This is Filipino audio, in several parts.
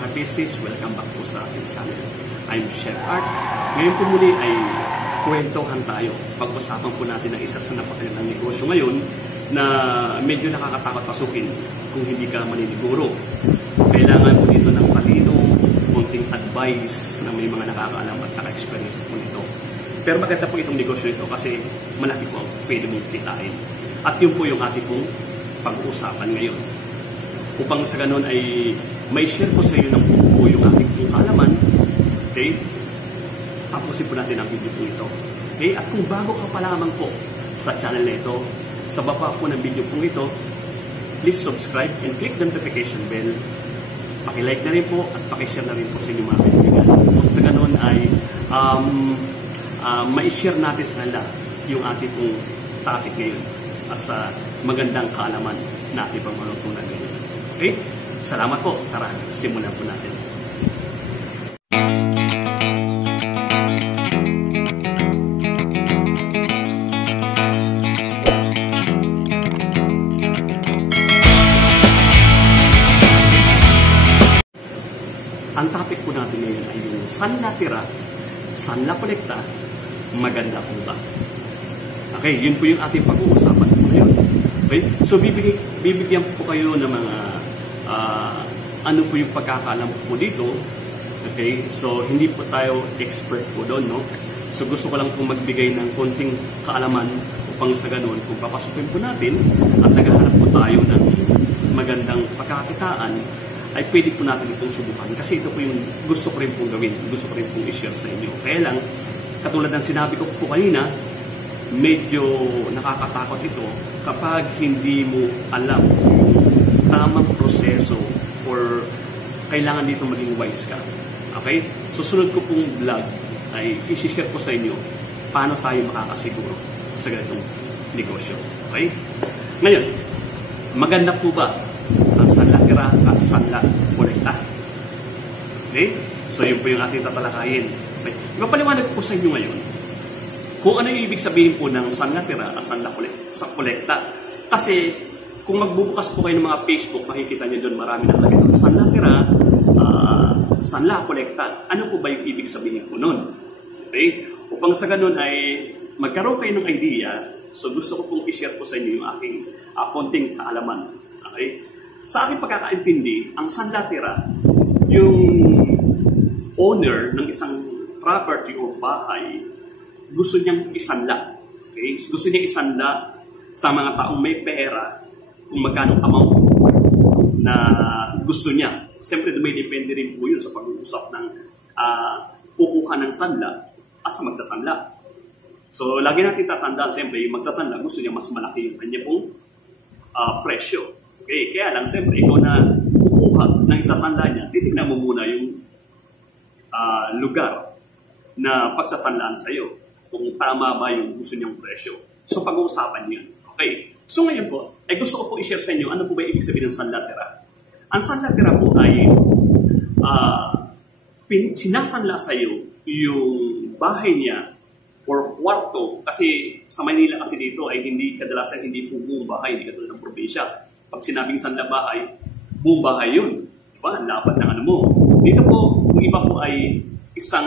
mga ka-business, welcome back po sa aking channel. I'm Chef Art. Ngayon po muli ay kwentuhan tayo. Pag-usapan po natin ang isa sa napakagandang negosyo ngayon na medyo nakakatakot pasukin kung hindi ka maniniguro. Kailangan po dito ng talino, konting advice na may mga nakakaalam at naka-experience po nito. Pero maganda po itong negosyo nito kasi malaki po ang pwede mong kitain. At yun po yung ating pong pag-uusapan ngayon. Upang sa ganun ay may share po sa iyo ng buo yung ating pong halaman. Okay? Tapusin po natin ang video po ito. Okay? At kung bago ka pa lamang po sa channel na ito, sa baba po ng video po ito, please subscribe and click the notification bell. Paki-like na rin po at paki-share na rin po sa inyo mga kaibigan. Kung sa ganun ay mai-share natin sa nila yung ating pong topic ngayon at sa magandang kaalaman na ating pang malutunan ngayon. Okay? Salamat po. Tara, simulan po natin. Ang topic po natin ngayon ay yung saan natira, saan nakolekta, maganda po ba? Okay, yun po yung ating pag-uusapan po ngayon. Okay? So, bibigyan po kayo ng mga ano po yung pagkakaalam po dito. Okay? So, hindi po tayo expert po doon, no? So, gusto ko lang po magbigay ng konting kaalaman upang sa ganun, kung papasukin po natin at naghahanap po tayo ng magandang pagkakitaan, ay pwede po natin itong subukan. Kasi ito po yung gusto ko rin pong gawin. Gusto ko rin pong i-share sa inyo. Kaya lang, katulad ng sinabi ko po kanina, medyo nakakatakot ito kapag hindi mo alam tamang proseso or kailangan dito maging wise ka. Okay? Susunod ko pong vlog ay i-share ko sa inyo paano tayo makakasiguro sa ganitong negosyo. Okay? Ngayon, maganda po ba ang sanla tira at sanla kolekta? Okay? So, yun po yung ating tatalakayin. Okay? Mapaliwanag po sa inyo ngayon kung ano yung ibig sabihin po ng sanla tira at sanla kolekta. Kasi, kung magbubukas po kayo ng mga Facebook, makikita nyo doon marami na lagi doon. Sanla tira, sanla kolekta. Ano po ba yung ibig sabihin po nun? Okay? Upang sa ganun ay magkaroon kayo ng idea, so gusto ko pong i-share po sa inyo yung aking konting kaalaman. Okay? Sa aking pagkakaintindi, ang sanla tira, yung owner ng isang property o bahay, gusto niyang isanla. Okay? Gusto niya isanla sa mga taong may pera kung magkano amount na gusto niya. Siyempre, may depende rin po yun sa pag-uusap ng kukuha ng sanla at sa magsasanla. So, lagi natin tatandaan, siyempre, yung magsasanla, gusto niya mas malaki yung kanya pong presyo. Okay? Kaya lang, siyempre, ikaw na kukuha ng isasanla niya, titignan mo muna yung lugar na pagsasanlaan sa'yo kung tama ba yung gusto niyang presyo. So, pag-uusapan niyo. Okay. So, ngayon po, ay gusto ko po i-share sa inyo ano po ba ibig sabihin ng sanla tira. Ang sanla tira po ay sinasanla sa iyo yung bahay niya or kwarto. Kasi sa Manila kasi dito ay kadalasan hindi po buong bahay, hindi katulad ng probinsya. Pag sinabing sanla bahay, buong bahay yun. Diba? Ang lapad ng ano mo. Dito po, yung iba po ay isang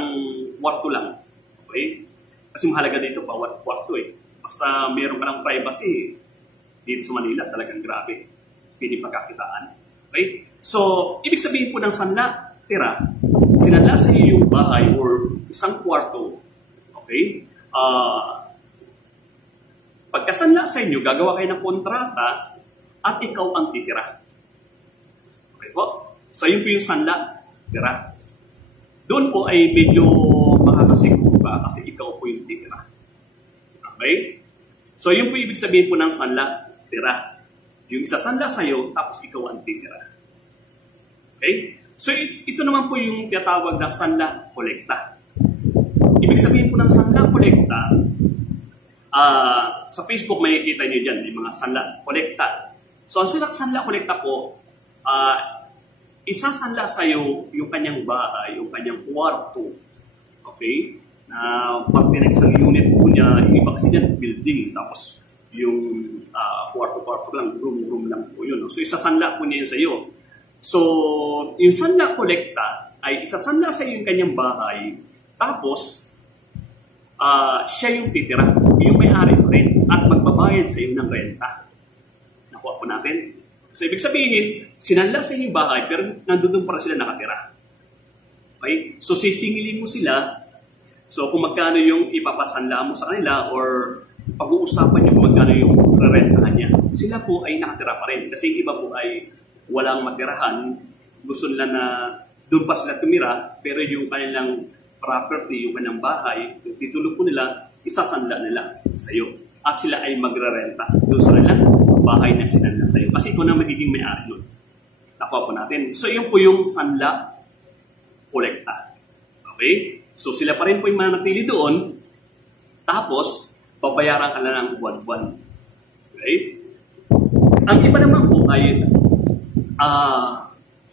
kwarto lang. Okay? Kasi mahalaga dito bawat kwarto eh. Basta meron ka ng privacy dito sa Manila, talagang grabe. Pwede pagkakitaan. Okay? So, ibig sabihin po ng sanla tira, sinanla sa iyo yung bahay or isang kwarto. Okay? Pagkasanla sa inyo, gagawa kayo ng kontrata at ikaw ang titira. Okay po? So, yun po yung sanla tira. Doon po ay medyo makakasiguro ka kasi ikaw po yung titira. Okay? So, yun po ibig sabihin po ng sanla tira. Yung isasanla sa'yo, tapos ikaw ang titira. Okay? So, ito naman po yung tinatawag na sanla kolekta. Ibig sabihin po ng sanla kolekta, sa Facebook makikita nyo dyan, yung mga sanla kolekta. So, ang sanla kolekta po, isasanla sa'yo yung kanyang bahay, yung kanyang kwarto. Okay? Parte ng isang unit po niya, yung iba kasi dyan, building, tapos yung kwarto-kwarto lang, room-room lang po yun. So, isasanla po niya yun sa iyo. So, yung sanla kolekta ay isasanla sa iyo yung kanyang bahay, tapos siya yung titira, yung may-ari pa rin, at magbabayad sa iyo ng renta. Nakuha po natin. So, ibig sabihin, sinanla sa iyo yung bahay, pero nandun pa rin sila nakatira. Okay? So, sisingilin mo sila. So, kung magkano yung ipapasanla mo sa kanila or pag-uusapan niyo kung magkano yung rerentahan niya, sila po ay nakatira pa rin. Kasi yung iba po ay walang matirahan, gusto nila na doon pa sila tumira, pero yung kanilang property, yung kanilang bahay, yung titulo po nila, isasanla nila sa iyo. At sila ay magrerenta doon sa kanilang bahay na sinanla sa iyo. Kasi ikaw na magiging may-ari nun. Nakuha po natin. So, yun po yung sanla kolekta. Okay? So, sila pa rin po yung manatili doon, tapos, babayaran ka na ng buwan-buwan. Okay? Ang iba naman po ay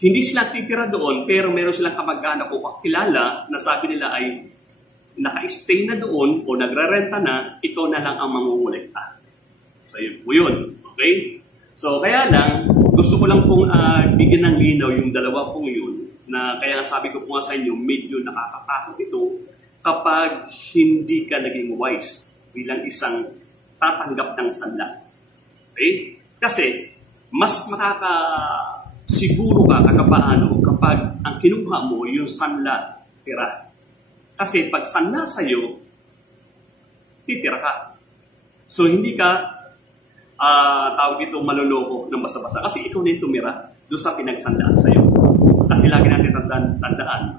hindi sila titira doon, pero meron silang kamag-anak o kakilala na sabi nila ay naka-stay na doon o nagre-renta na, ito na lang ang mangungulekta. So, yun po yun. Okay? So, kaya lang, gusto ko lang pong bigyan ng linaw yung dalawa pong yun, na kaya sabi ko po nga sa inyo, medyo nakakatakot ito kapag hindi ka naging wise bilang isang tatanggap ng sanla. Okay? Kasi, mas makakasiguro ka kakapaano kapag ang kinuha mo yung sanla tira. Kasi pag sanla sa'yo, titira ka. So, hindi ka tawag ito maloloko ng basa-basa. Kasi ikaw na yung tumira doon sa pinagsanlaan sa'yo. Kasi lagi natin tandaan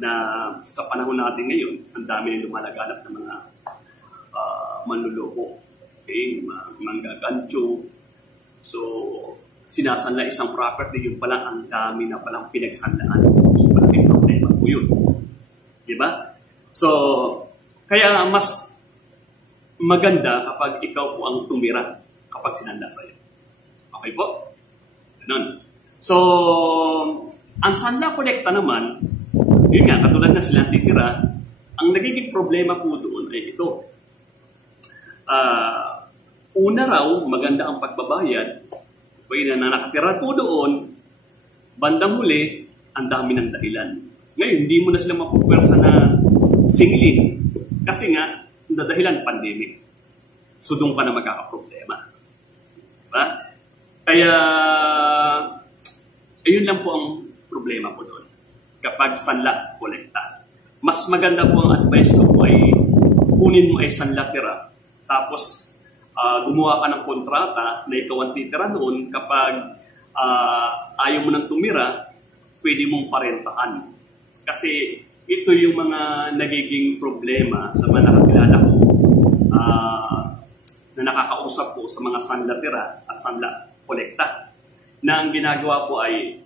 na sa panahon natin ngayon, ang dami na lumalaganap ng mga manluloko, okay, manggagancho. So, sinasanla isang property, yung pala ang dami na palang pinagsanlaan. So, malaking problema po yun. Diba? So, kaya mas maganda kapag ikaw po ang tumira kapag sinanla sa'yo. Okay po? Ganun. So, ang sanla kolekta naman, yun nga, katulad na silang titira, ang nagiging problema po doon ay ito. Una raw, maganda ang pagbabayad. Kaya na nakatira po doon, bandang huli, ang dami ng dahilan. Ngayon, hindi mo na sila mapupwersa na singilin. Kasi nga, dahilan pandemic. So, doon ka na magkakaproblema. Diba? Kaya, ayun lang po ang problema po doon. Kapag sanla kolekta. Mas maganda po ang advice ko po ay kunin mo ay sanla tira. Tapos, gumawa ka ng kontrata na ikaw ang titira doon. Kapag ayaw mo nang tumira, pwede mong parentahan. Kasi ito yung mga nagiging problema sa mga nakakilala ko na nakakausap ko sa mga sanla tira at sanla kolekta. Na ang ginagawa po ay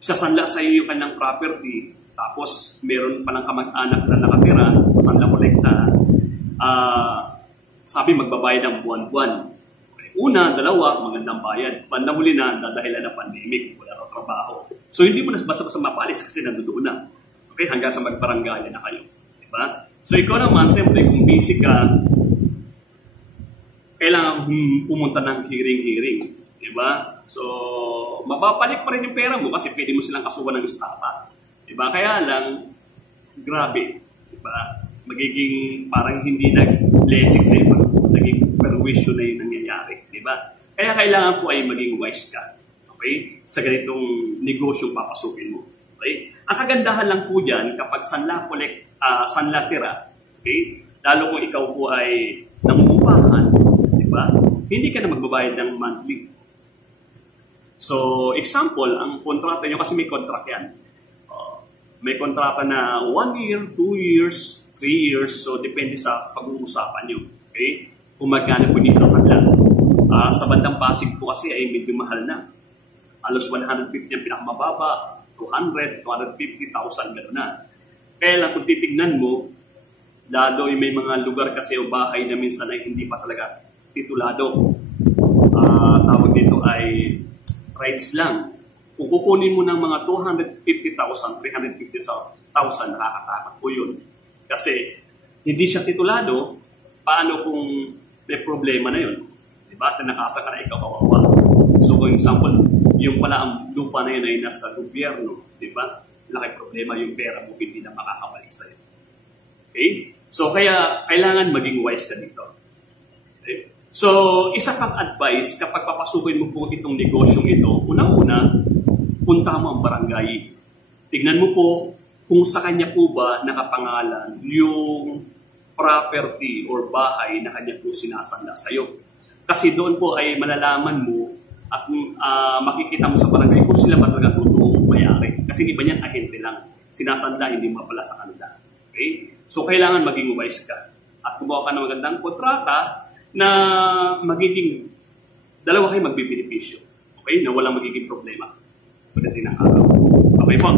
sasanla sa iyo yung kanyang property, tapos meron palang kamag-anak na nakatira sa sanla kolekta, sabi magbabayad ng buwan-buwan. Una, dalawa, magandang bayad. Bandang huli na, dadahilan ng pandemic, wala raw trabaho. So hindi mo na basta-basta mapalis kasi nandoon na. Okay, hanggang sa magbarangay na kayo. Diba? So ikaw naman, siyempre, kung busy ka, kailangan pumunta ng hearing. Diba? So, mababalik pa rin yung pera mo kasi pwede mo silang kasuhan ng estapa. Diba? Kaya lang, grabe. Diba? Magiging parang hindi nag-blessing sa iyo, naging perwisyo na yung nangyayari. Diba? Kaya kailangan po ay maging wise ka. Okay? Sa ganitong negosyong papasukin mo. Okay? Ang kagandahan lang po dyan, kapag sanla tira, okay? Lalo kung ikaw po ay nangungupahan, diba? Hindi ka na magbabayad ng monthly. So, example, ang kontrata nyo, kasi may contract yan. May kontrata na 1 year, 2 years, 3 years, so depende sa pag-uusapan nyo. Okay? Kung magkano po niya sa sanla. Sa bandang Pasig po kasi ay medyo mahal na. Halos 150 ang pinakamababa, 200, 250,000 gano'n na. Kaya lang kung titignan mo, lalo may mga lugar kasi o bahay na minsan ay hindi pa talaga titulado. Tawag dito ay rights lang. Kung kukunin mo ng mga 250,000, 350,000, nakakatakot po yun. Kasi hindi siya titulado, paano kung may problema na yun? Diba? Tinakasa ka na ikaw kawawa. So, for example, yung pala ang lupa na yun ay nasa gobyerno, di ba? Laki problema yung pera mo, hindi na makakabalik sa'yo. Okay? So, kaya kailangan maging wise ka dito. Okay? So, isa pang advice, kapag papasukin mo po itong negosyong ito, unang-una, punta mo ang barangay. Tignan mo po kung sa kanya po ba nakapangalan yung property or bahay na kanya po sinasanda sa'yo. Kasi doon po ay malalaman mo at makikita mo sa barangay kung sila ba talaga totoong may-ari. Kasi iba niyan ahente lang. Sinasanda, hindi mo pala sa kanila. Okay? So, kailangan maging wise ka. At gumawa ka ng magandang kontrata na magiging dalawa kayo magbibenepisyo. Okay? Na walang magiging problema. Pagdating ng araw. Okay po?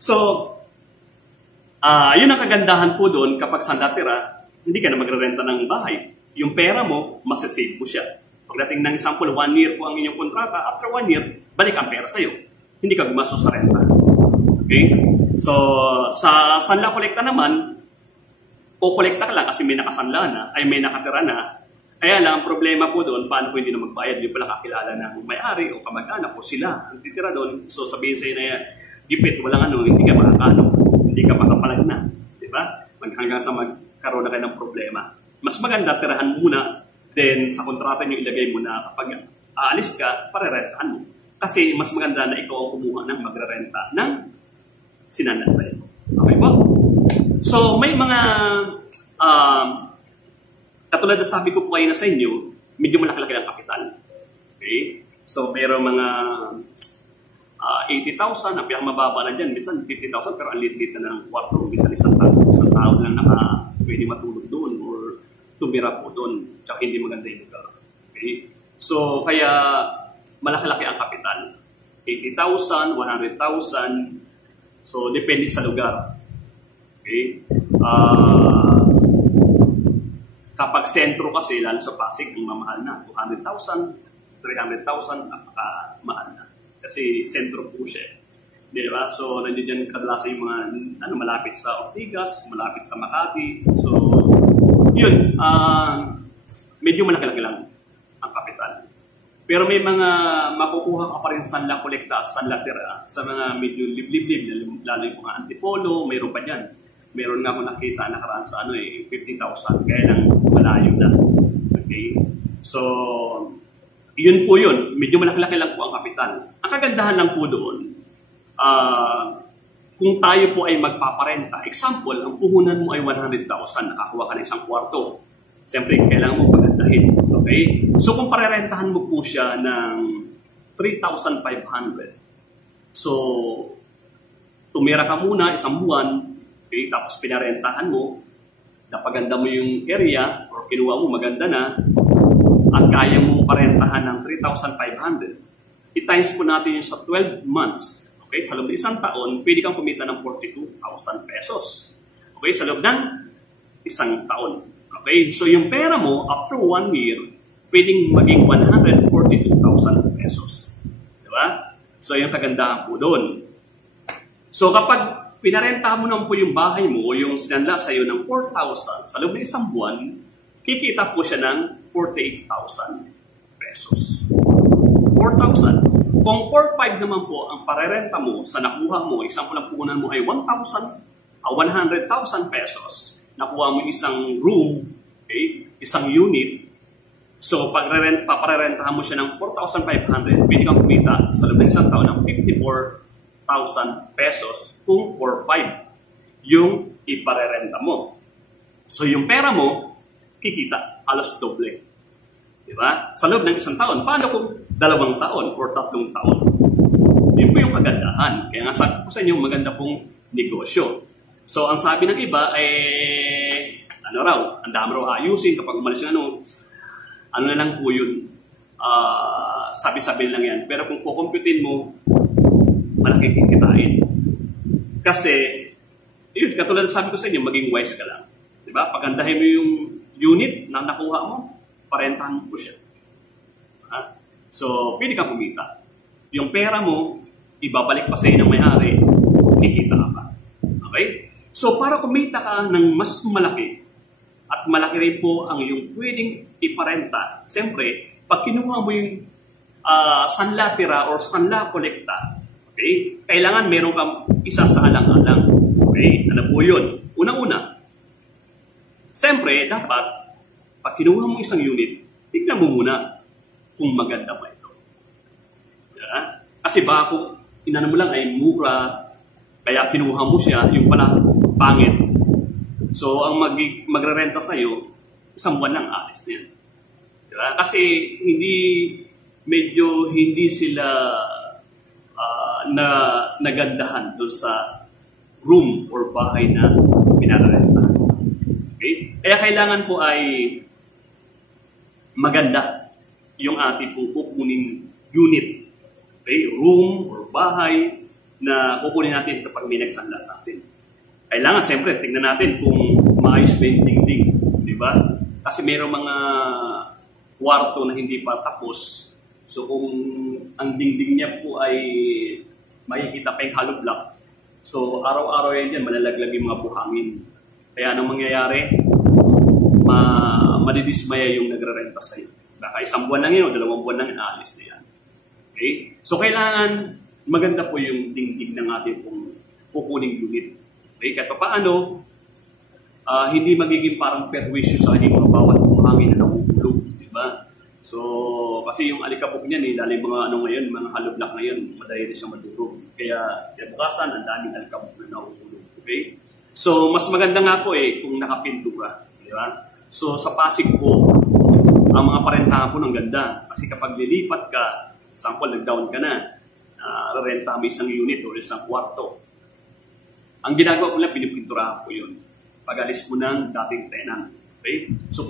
So, yun ang kagandahan po doon kapag sandatira, hindi ka na magrerenta ng bahay. Yung pera mo, masasave mo siya. Pagdating ng example, 1 year po ang inyong kontrata, after 1 year, balik ang pera sa'yo. Hindi ka gumastos sa renta. Okay? So, sa sanla kolekta naman, kukolekta ka lang kasi may nakasanla na, ay may nakatira na. Kaya lang, ang problema po doon, paano po hindi na magbayad? Yung pala kakilala ng may-ari o kamag-anak o sila ang titira doon. So, sabihin sa'yo na yan, gipit, walang ano, hindi ka makakano. Hindi ka makapalag na. Diba? Hanggang sa magkaroon na kayo ng problema. Mas maganda, tirahan muna, then sa kontrata nyo ilagay mo na kapag aalis ka, parerentahan mo. Kasi mas maganda na ikaw ang kumuha ng magrerenta ng sinandan sa iyo. Okay po? So, may mga, katulad na sabi ko po kayo na sa inyo, medyo malaki-laki ang kapital. Okay? So, mayroong mga 80,000, ang pinakamababa na dyan, minsan 50,000, pero ang lit-lit na ng kwarto, minsan isang tao lang pwede matulog doon or tumira po doon, tsaka hindi maganda yung lugar. Okay? So, kaya malaki-laki ang kapital. 80,000, 100,000, so depende sa lugar. Okay? Kapag sentro kasi, lalo sa Pasig, ang mamahal na, 200,000, 300,000, napaka-mahal na. Kasi sentro po siya. Di ba? So, nandiyan kadalasan yung mga malapit sa Ortigas, malapit sa Makati. So, yun, medyo malaki-laki lang ang kapital. Pero may mga makukuha ka pa rin sanla kolekta, sanla tira, sa mga medyo liblib-lib, lalo yung mga antipolo, mayroon pa dyan. Meron nga ako nakita nakaraan sa 50,000, kaya lang malayo na. Okay? So, yun po yun. Medyo malaki-laki lang po ang kapital. Ang kagandahan lang po doon, kung tayo po ay magpaparenta, example, ang puhunan mo ay 100,000, nakakuha ka ng isang kwarto. Siyempre, kailangan mo pagandahin. Okay? So, kung parerentahan mo po siya ng 3,500, so, tumira ka muna isang buwan, okay? Tapos pinarentahan mo, napaganda mo yung area, or kinuha mo, maganda na, at kaya mong parentahan ng 3,500, i-times po natin yung sa 12 months. Okay? Sa loob ng isang taon, pwede kang kumita ng 42,000 pesos. Okay? Sa loob ng isang taon. Okay? So, yung pera mo, after 1 year, pwedeng maging 142,000 pesos. Diba? So, yung kagandahan po doon. So, kapag pinarentahan mo naman po yung bahay mo o yung sinanla sa'yo ng 4,000, sa loob ng isang buwan, kikita po siya ng 48,000 pesos. 4,000. Kung 4,500 naman po ang parerenta mo sa nakuha mo, example ang puhunan mo ay 100,000 pesos. Nakuha mo isang room, okay, isang unit. So, paparerentahan mo siya ng 4,500, pwede kang kumita sa loob ng isang taon ng 54,000 pesos kung 4,500 yung iparerenta mo. So, yung pera mo, kikita, alas doble. Diba? Sa loob ng isang taon. Paano kung 2 taon or 3 taon? Yun po yung kagandahan. Kaya nga sabi ko sa inyo, maganda pong negosyo. So, ang sabi ng iba ay, ang dami raw ayusin kapag umalis yung ano na lang po yun. Sabi-sabi lang yan. Pero kung kukumputin mo, malaki kikitain. Kasi, yun, katulad sabi ko sa inyo, maging wise ka lang. Diba? Pagandahin mo yung unit na nakuha mo, parentahan mo po siya. So, pwede ka kumita. Yung pera mo, ibabalik pa sa iyo ng may-ari, kikita ka pa. Okay? So, para kumita ka ng mas malaki, at malaki rin po ang yung pwedeng iparenta, siyempre, pag kinuha mo yung sanlatira or sanla kolekta, okay, kailangan meron kang isa sa alang-alang. Okay? Ano po yun? Unang-una, siyempre, dapat, pag kinuha mo isang unit, tignan mo muna kung maganda ba ito. Yeah? Kasi baka kung inano mo lang ay mura, kaya kinuha mo siya, yung pala pangit. So, ang magrerenta sa'yo, isang buwan lang alis na yan. Diba? Kasi medyo hindi sila nagandahan doon sa room or bahay na pinarerentahan. Okay? Kaya kailangan po ay maganda yung ating kukunin unit. Okay? Room or bahay na kukunin natin kapag may nagsanla sa atin. Kailangan, siyempre, tingnan natin kung maayos ba yung dingding. Diba? Kasi mayroong mga kwarto na hindi pa tapos. So kung ang dingding niya po ay makikita pa yung hollow block, so araw-araw yan dyan, malalaglag yung mga buhangin. Kaya anong mangyayari? Madidismaya yung nagrerenta sa'yo. Baka isang buwan lang yun o 2 buwan lang yun, aalis na yan. Okay? So kailangan maganda po yung dingding ng ating pong kukuning unit. Okay? Kahit paano, hindi magiging parang perwisyo sa ating mga bawat buhangin na nakukulog. Diba? So, kasi yung alikabok niyan, lalo yung mga ngayon, mga hollow block ngayon, madali rin siya madurog. Kaya, bukasan, ang daming alikabok na nakukulog. Okay? So, mas maganda nga po kung nakapintura. Diba? So, sa Pasig po, ang mga parentahan po ng ganda. Kasi kapag lilipat ka, sample, nag-down ka na, renta mo isang unit o isang kwarto. Ang ginagawa ko lang, pinipinturahan po yun. Pag-alis mo ng dating tenant. Okay? So,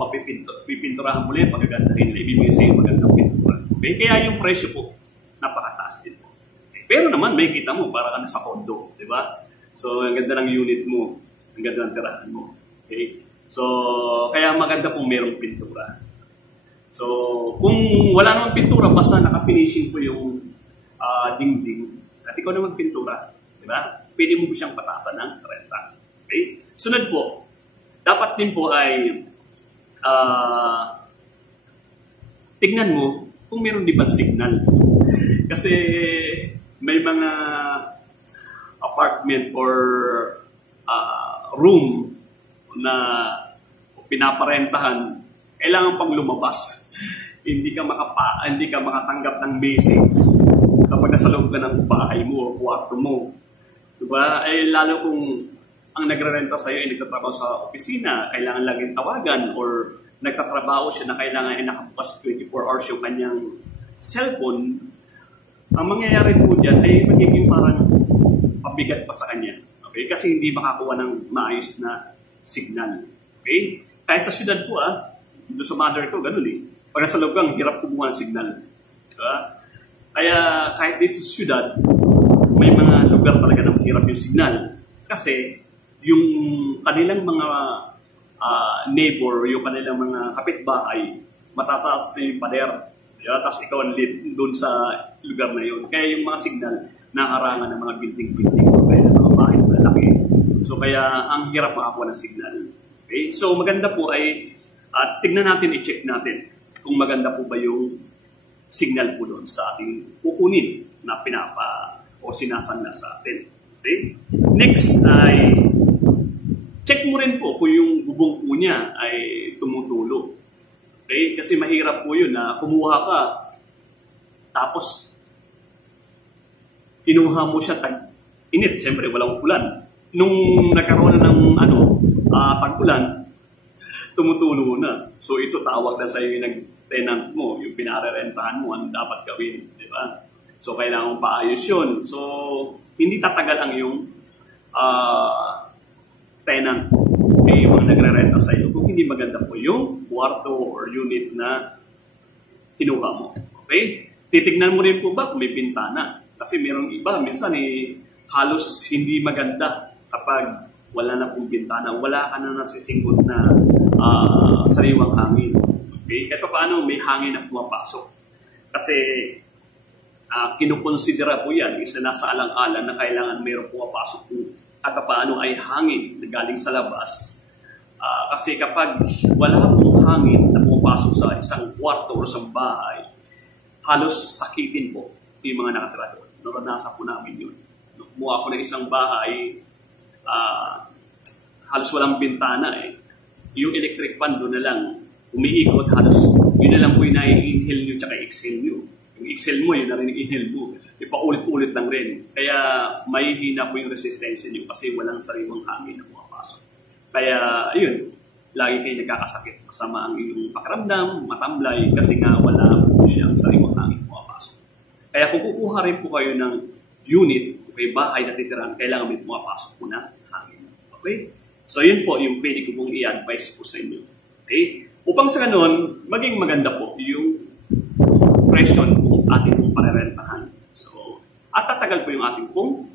pipinturahan mo lang, pagagandahin nila, ibibigay sa iyo magandang pintura. Okay? Kaya yung presyo po, napakataas din po. Okay? Pero naman, may kita mo, para ka nasa condo. Diba? So, ang ganda ng unit mo, ang ganda ng tirahan mo. Okay? So, kaya maganda kung merong pintura. So, kung wala namang pintura, basta naka-finishing po yung dingding, at ikaw naman pintura. Diba? Pwede mo siyang patasan ng renta. Okay? Sunod po, dapat din po ay tignan mo kung meron di ba signal. Kasi may mga apartment or room na pinaparentahan, kailangan pang lumabas. Hindi ka makatanggap ng message kapag nasa loob ka ng bahay mo o kwarto mo. Diba? Lalo kung ang nagrerenta sa'yo ay nagtatrabaho sa opisina, kailangan laging tawagan or nagtatrabaho siya na kailangan ay nakabukas 24 hours yung kanyang cellphone, ang mangyayari po dyan ay magiging parang pabigat pa sa kanya. Okay? Kasi hindi makakuha ng maayos na signal. Okay? Kahit sa syudad po, doon sa mother ko, ganun Pag nasa loob kang, hirap kumuha ng signal. Diba? Kaya kahit dito sa syudad, may mga lugar talaga na hirap yung signal. Kasi yung kanilang mga neighbor, yung kanilang mga kapitbahay, mataas na yung pader. Diba? Tapos ikaw ang lead doon sa lugar na yun. Kaya yung mga signal, naharangan ng mga building-building, kaya ng mga bahay na lalaki. So kaya ang hirap makakuha ng signal. Okay? So maganda po ay tignan natin, i-check natin kung maganda po ba yung signal po doon sa ating kukunin na o sinasanla sa atin. Okay? Next ay check mo rin po kung yung bubong po niya ay tumutulo. Okay? Kasi mahirap po yun na kumuha ka, tapos kinuha mo siya tag-init. Siyempre, walang ulan. Nung nagkaroon na ng tag-ulan, tumutulo na. So ito tawag na sa iyo yung tenant mo, yung pinarerentahan mo, ano dapat gawin. Di ba? So kailangan paayos yun. So hindi tatagal ang yung tenant yung nagre-renta sa iyo kung hindi maganda po yung kwarto or unit na kinuha mo. Okay? Titignan mo rin po ba kung may bintana. Kasi mayroong iba, minsan halos hindi maganda kapag wala na pong bintana. Wala ka na nasisingot na sariwang hangin. Okay? Kahit paano may hangin na pumapasok. Kasi kinukonsidera po yan, isa nasa alang-alang na kailangan mayroong pumapasok po at paano ay hangin na galing sa labas. Kasi kapag wala pong hangin na pumapasok sa isang kwarto o sa bahay, halos sakitin po yung mga nakatira doon. Naranasan po namin yun. Kumuha ako ng isang bahay, halos walang bintana eh. Yung electric fan doon na lang, umiikot halos, yun na lang po yung nai-inhale nyo tsaka exhale nyo. Yung exhale mo, yun na rin yung inhale mo. Ipaulit-ulit lang rin. Kaya may hina po yung resistensya nyo kasi walang sariwang hangin na pumapasok. Kaya, yun, lagi kayo nagkakasakit. Masama ang iyong pakiramdam, matamlay, kasi nga wala po siyang sariwang hangin pumapasok. Kaya kung kukuha rin po kayo ng unit, may bahay na titiran, kailangan may pumapasok po na hangin. Okay? So, yun po yung pwede ko pong i-advise po sa inyo. Okay? Upang sa ganun, maging maganda po yung presyo kung ating pong parerentahan. So, at tatagal po yung ating pong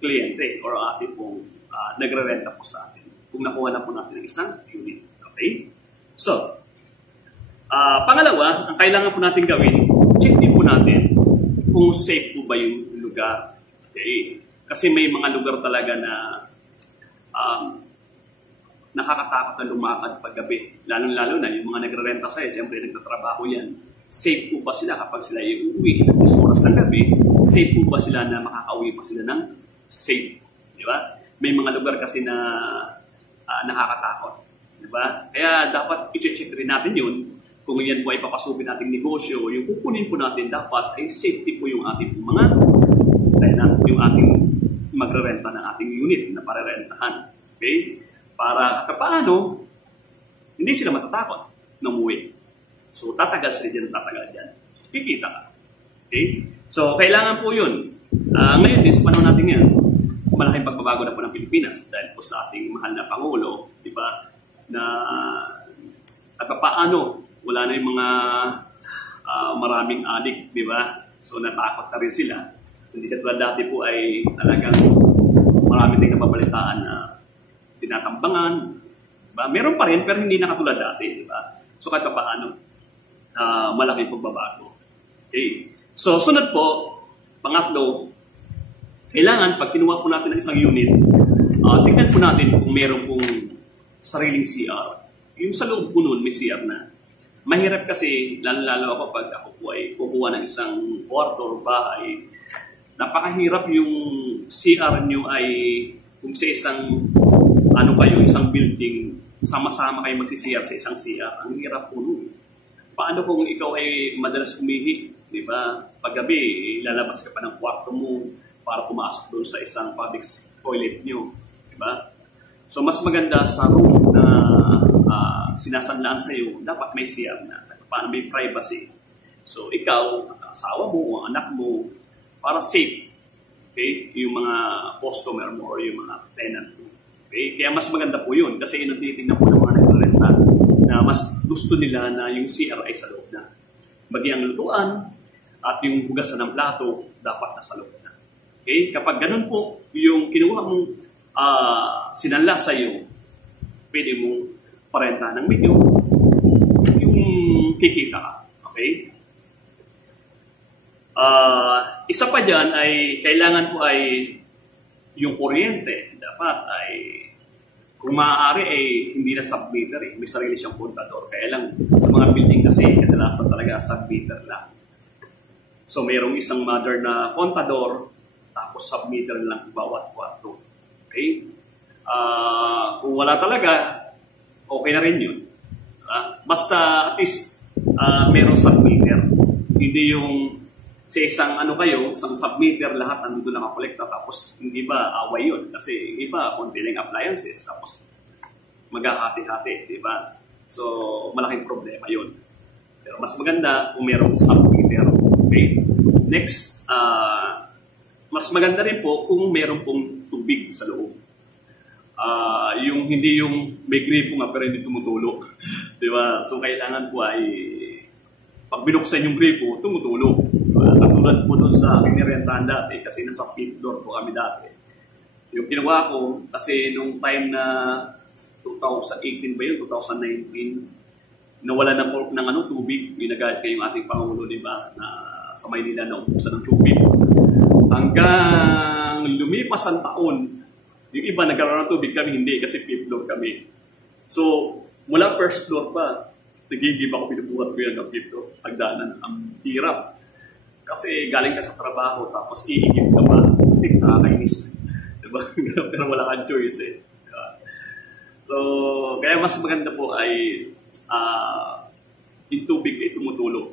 kliyente or ating pong nagre-renta po sa atin kung nakuha na po natin ng isang unit. Okay? So, pangalawa, ang kailangan po natin gawin, check din po natin kung safe po ba yung lugar. Okay? Kasi may mga lugar talaga na nakakatakot na lumakad paggabi. Lalong-lalo na yung mga nagre-renta sa'yo, siyempre nagtatrabaho yan. Safe po ba sila kapag sila uuwi ng oras ng gabi? Safe po ba sila na makakauwi pa sila ng safe? Di ba? May mga lugar kasi na nakakatakot. Di ba? Kaya dapat i-check rin natin yun. Kung yan po ay papasukin nating negosyo, yung kukunin po natin dapat ay safety po yung ating mga yung ating magre-renta ng ating unit na parerentahan. Okay? Para paano, hindi sila matatakot na umuwi. So, tatagal sila dyan, tatagal dyan. So, kikita ka. Okay? So, kailangan po yun. Ngayon din, sa panahon natin yan, malaking pagbabago na po ng Pilipinas dahil po sa ating mahal na Pangulo, di ba, na at paano, wala na yung mga maraming adik, di ba? So, natakot na rin sila. Hindi katulad dati po ay talagang marami tayong napabalitaan na tinatambangan. Diba? Meron pa rin, pero hindi na katulad dati. Diba? So, kahit paano, malaking pagbabago. Okay. So, sunod po, pangatlo, kailangan, pag kinuha po natin ng isang unit, tingnan po natin kung meron pong sariling CR. Yung sa loob po nun, may CR na. Mahirap kasi, lalo ako pag ako po ay kukuha ng isang kwarto or bahay, napakahirap yung CR nyo ay kung sa isang isang building, sama-sama kayo magsi-CR sa isang CR. Ang hirap po nun. Paano kung ikaw ay madalas umihi, di ba? Paggabi, lalabas ka pa ng kwarto mo para pumasok doon sa isang public toilet nyo. Di ba? So, mas maganda sa room na sinasanlaan sa iyo, dapat may CR na. Paano may privacy. So, ikaw, ang asawa mo, ang anak mo, para safe. Okay? Yung mga customer mo or yung mga tenant mo. Okay? Kaya mas maganda po yun kasi yun ang titignan po ng mga nagre-renta na mas gusto nila na yung CR ay sa loob na. Bagi ang lutuan at yung hugasan ng plato dapat nasa loob na. Okay? Kapag ganun po, yung kinuha mong sinanla sa iyo, pwede mong parenta ng medyo yung kikita ka. Okay? Isa pa dyan ay kailangan po ay yung kuryente dapat ay kung maaari ay hindi na sub-meter eh. May sarili siyang kontador. Kaya lang sa mga building kasi kadalasan talaga sub-meter lang. So mayroong isang mother na kontador tapos sub-meter lang bawat kwarto. Okay? Kung wala talaga, okay na rin yun. Basta at least mayroong sub-meter. Hindi yung sa isang isang sub-meter lahat nandito nakakolekta tapos hindi ba away yun? Kasi iba, konti lang appliances tapos maghahati-hati, di ba? So, malaking problema yun. Pero mas maganda kung mayroong sub-meter. Okay? Next, mas maganda rin po kung mayroong pong tubig sa loob. Yung hindi yung may gripo nga pero hindi tumutulo. Di ba? So, kailangan po ay pag binuksan yung gripo, tumutulog. Katulad po doon sa aking nirentahan dati kasi nasa 5th floor po kami dati. Yung ginawa ko, kasi nung time na 2018 ba yun, 2019, nawala ng tubig, ginagayad kayo yung ating Pangulo, di ba, na sa Maynila na ubusan ng tubig. Hanggang lumipas ang taon, yung iba nagkaroon ng tubig, kami hindi kasi 5th floor kami. So, mula first floor pa, nagigib ako, binubuhat ko yung kapit ko. Pagdaanan, ang hirap. Kasi galing ka sa trabaho, tapos iigib ka pa. Hindi, nakakainis. Diba? Pero wala kang choice eh. Diba? So, kaya mas maganda po ay yung tubig ay tumutulog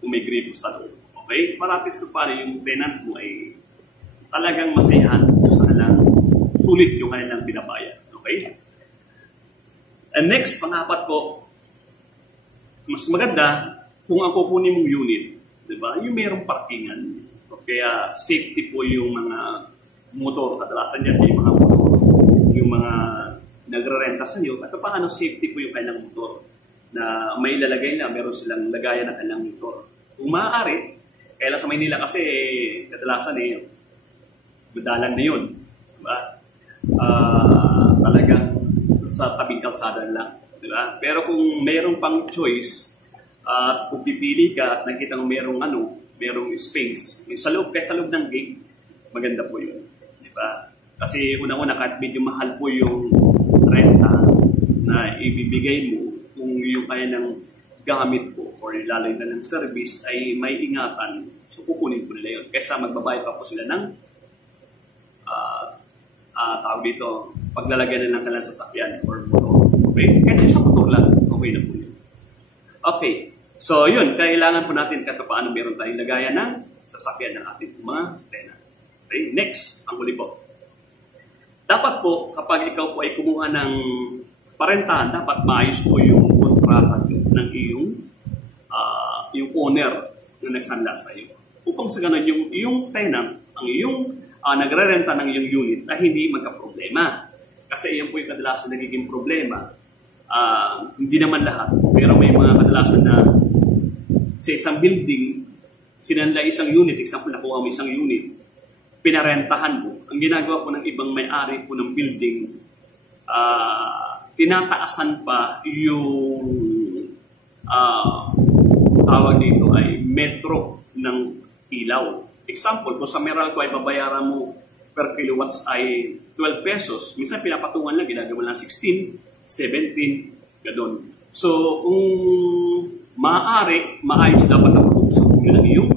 kung may gripo sa loob. Okay? Maratis ko paano yung tenant mo ay talagang masayahan kung saan lang sulit yung kanilang binabayad. Okay? And next, pang-apat po, mas maganda kung ang kukunin mong unit, di ba? Yung mayroong parkingan. O kaya safety po yung mga motor. Kadalasan dyan yung mga motor, yung mga nagre-renta sa inyo. At paano safety po yung kanilang motor na may ilalagay na, meron silang lagayan ng kanilang motor. Kung maaari, kaya lang sa Maynila kasi kadalasan madalang na yun. Diba? Talagang sa tabing kalsada lang. Diba? Pero kung mayroong pang choice, at kung pipili ka at nakita mo mayroong space, yung sa loob, kahit sa loob ng gate, maganda po yun. Diba? Kasi una-una, kahit medyo mahal po yung renta na ibibigay mo, kung yung kaya ng gamit po or laloy na ng service ay may ingatan, so kukunin po nila yun. Kaysa magbabayad pa po sila ng tawag dito, paglalagyan na ng kanilang sasakyan or motor. Okay? Kahit yung sa motor lang, okay na po yun. Okay. So, yun. Kailangan po natin kahit paano meron tayong lagayan ng sasakyan ng ating mga tenant. Okay? Next, ang huli po. Dapat po, kapag ikaw po ay kumuha ng parentahan, dapat maayos po yung kontrata ng yung owner na nagsanla sa iyo. Upang sa ganun, yung tenant, ang iyong nagre-renta ng iyong unit ay hindi magka-problema. Kasi iyan po yung kadalasan nagiging problema. Hindi naman lahat, pero may mga kadalasan na sa isang building, sinanla isang unit, example, nakuha mo isang unit, pinarentahan mo. Ang ginagawa po ng ibang may-ari po ng building, tinataasan pa yung tawag dito ay metro ng ilaw. Example, kung sa Meralco ay babayaran mo per kilowatts ay 12 pesos, minsan pinapatungan lang, ginagawa lang 16, 17, gano'n. So, kung maaari, maayos dapat na mag-uusap yun ang iyong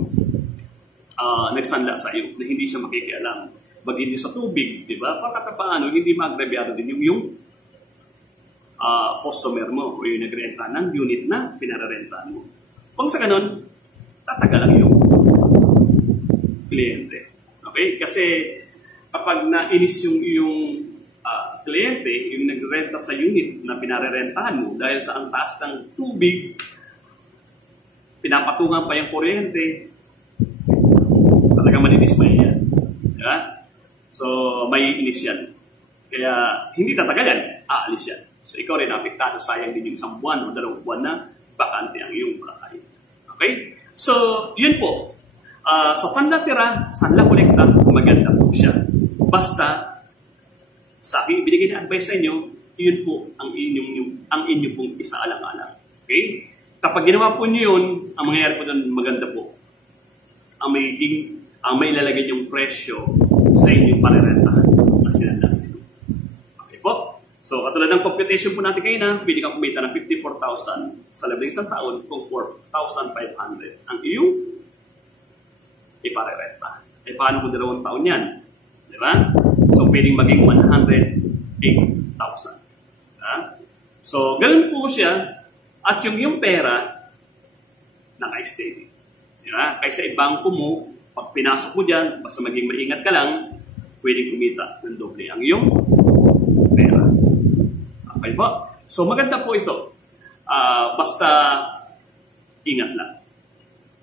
nagsanla sa iyo, na hindi siya makikialam. Mag-hindi sa tubig, di ba? Paano, hindi mag-rebyado din yung customer mo o yung nagrenta ng unit na pinararentahan mo. Kung sa ganun, tatagal lang yung kliyente. Okay? Kasi kapag nainis yung kliyente, yung nagrenta sa unit na pinararentahan mo dahil sa ang taas ng tubig, pinapatungan pa yung kuryente, talagang malinis pa yan. Diba? So, may inis yan. Kaya, hindi tatagal yan, aalis yan. So, ikaw rin apektado, sayang din yung isang buwan o 2 buwan na bakante ang iyong bahay. Okay? So, yun po. Sa sanla tira, sanla kolekta, maganda po siya. Basta, sa aking ibinigay na advice sa inyo, yun po ang inyong pong isaalang-alang. Okay? Kapag ginawa po niyo yun, ang mangyayari po doon maganda po. Ang may ilalagay yung presyo sa inyong parerentahan na sinanda sa inyo. Okay po? So, katulad ng computation po natin ngayon na, pwede kang kumita ng 54,000 sa labing isang taon kung 4,500 ang iyong iparerenta. Eh, paano kung 2 taon yan? Di ba? So, pwedeng maging 108,000. So, ganun po siya. At yung pera, naka-steady. Di ba? Kaysa ibangko mo, pag pinasok mo dyan, basta maging maingat ka lang, pwedeng kumita ng doble ang iyong pera. Okay po? So, maganda po ito. Basta, ingat lang.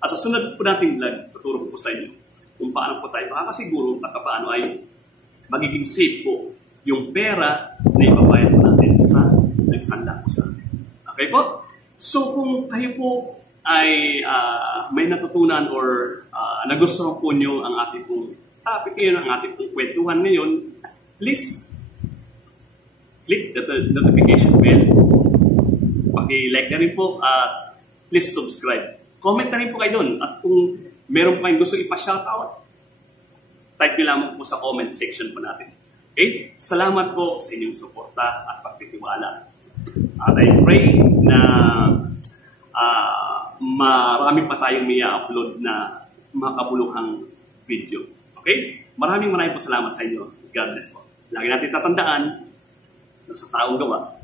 At sa sunod po nating vlog, tuturo po sa inyo kung paano po tayo makakasiguro at paano ay magiging safe po yung pera na ipabayad po natin sa nagsanla po sa atin. Okay po? So, kung kayo po ay may natutunan or nagustuhan po nyo ang ating pong topic ngayon, ang ating pong kwentuhan ngayon, please click the notification bell. Paki-like na rin po at please subscribe. Comment na rin po kayo doon. At kung meron pa kayong gusto ipa-shoutout, type nyo lamang po sa comment section po natin. Okay? Salamat po sa inyong suporta at pagtitiwala. At I pray na marami pa tayong may upload na makabuluhang video. Okay? Maraming po salamat sa inyo. God bless po. Lagi natin tatandaan na sa taong gawa,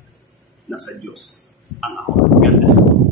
nasa Diyos ang ako. God bless po.